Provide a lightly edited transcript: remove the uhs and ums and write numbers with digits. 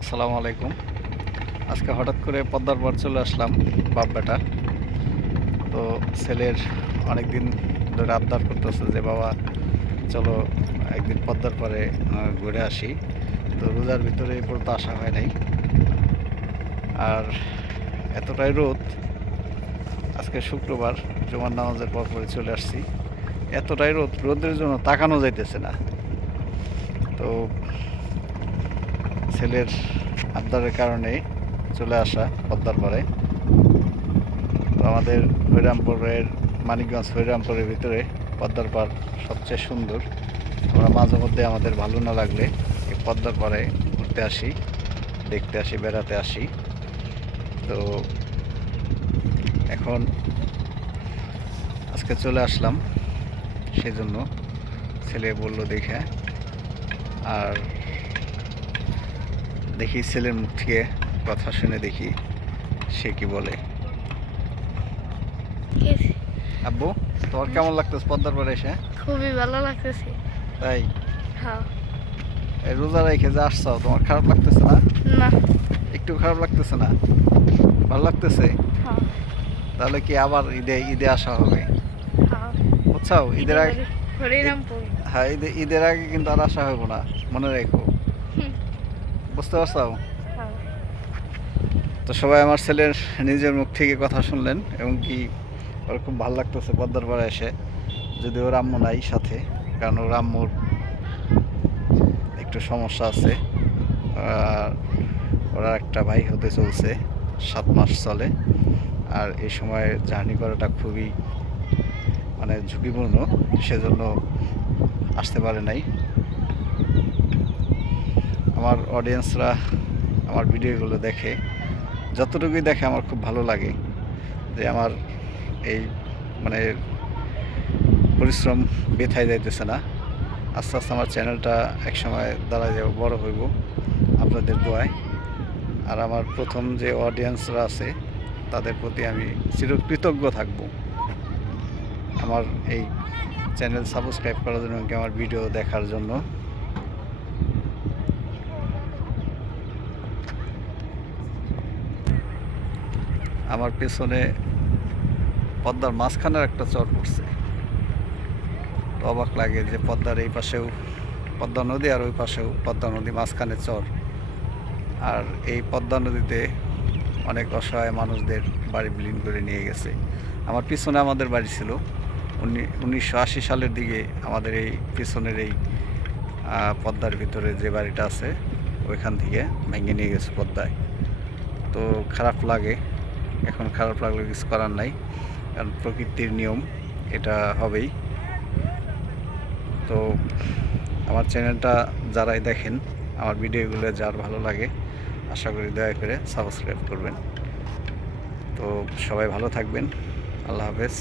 আসসালামু আলাইকুম। আজকে হঠাৎ করে পদ্মার পাড় চলে আসলাম বাপ বেটা। তো ছেলের অনেক দিন ধরে আবদার করতেছে যে বাবা চলো একদিন পদ্মার পাড়ে ঘুরে আসি। তো রোজার ভিতরে এই পর্যন্ত আসা হয় নাই। আর এতটাই রোদ, আজকে শুক্রবার জুমার নামাজের পর পরে চলে আসছি। এতটাই রোদ, রোদের জন্য তাকানো যাইতেছে না। তো ছেলের আবদারের কারণে চলে আসা পদ্মার পাড়ে। তো আমাদের হরিরামপুরের মানিকগঞ্জ হরিরামপুরের ভিতরে পদ্মার পাড় সবচেয়ে সুন্দর। আমরা মাঝে মধ্যে আমাদের ভালো না লাগলে এই পদ্মার পাড়ে ঘুরতে আসি, দেখতে আসি, বেড়াতে আসি। তো এখন আজকে চলে আসলাম, সেজন্য ছেলে বলল দেখে। আর দেখি ছেলের মুখ থেকে কথা শুনে দেখি সে কি বলে। আব্বু, তোমার কেমন লাগতেছে পদ্মার পাড়ে এসে? খুবই ভালো লাগতেছে। তাই? হ্যাঁ। এই রোজা রেখে যে আসছো, তোমার খারাপ লাগতেছে না? না। একটু খারাপ লাগতেছে না? ভালো লাগতেছে? হ্যাঁ। তাহলে কি আবার ঈদে ঈদে আসা হবে? হ্যাঁ। বুঝছো, ঈদের আগে। হরিরামপুর। হ্যাঁ, ঈদের আগে কিন্তু আর আসা হবে না, মনে রেখো। হুম। বুঝতে পারছো? হ্যাঁ। তো সবাই আমার ছেলের নিজের মুখ থেকে কথা শুনলেন, এবং কি ওর খুব ভালো লাগতেছে পদ্মার পাড়ে এসে। যদি ওর আম্মু নাই সাথে, কারণ ওর আম্মুর একটু সমস্যা আছে। আর ওরা একটা ভাই হতে চলছে, 7 মাস চলে। আর এই সময় জার্নি করাটা খুবই মানে ঝুঁকিপূর্ণ, সেজন্য আসতে পারে নাই। আমার অডিয়েন্সরা আমার ভিডিওগুলো দেখে, যতটুকুই দেখে আমার খুব ভালো লাগে যে আমার এই মানে পরিশ্রম বৃথায় যাইতেছে না। আস্তে আস্তে আমার চ্যানেলটা একসময় দাঁড়ায় যাব, বড় হইব আপনাদের দোয়ায়। আর আমার প্রথম যে অডিয়েন্সরা আছে তাদের প্রতি আমি চিরকৃতজ্ঞ থাকব আমার এই চ্যানেল সাবস্ক্রাইব করার জন্য, এবং আমার ভিডিও দেখার জন্য। আমার পেছনে পদ্মার মাঝখানের একটা চর পড়ছে। তো অবাক লাগে যে পদ্মার এই পাশেও পদ্মা নদী, আর ওই পাশেও পদ্মা নদী, মাঝখানে চর। আর এই পদ্মা নদীতে অনেক অসহায় মানুষদের বাড়ি বিলীন করে নিয়ে গেছে। আমার পিছনে আমাদের বাড়ি ছিল। 1980 সালের দিকে আমাদের এই পিছনের এই পদ্মার ভিতরে যে বাড়িটা আছে ওইখান থেকে ভেঙে নিয়ে গেছে পদ্মায়। তো খারাপ লাগে, এখন খারাপ লাগলে কিছু করার নাই, কারণ প্রকৃতির নিয়ম, এটা হবেই। তো আমার চ্যানেলটা যারাই দেখেন, আমার ভিডিওগুলো যার ভালো লাগে, আশা করি দয়া করে সাবস্ক্রাইব করবেন। তো সবাই ভালো থাকবেন। আল্লাহ হাফেজ।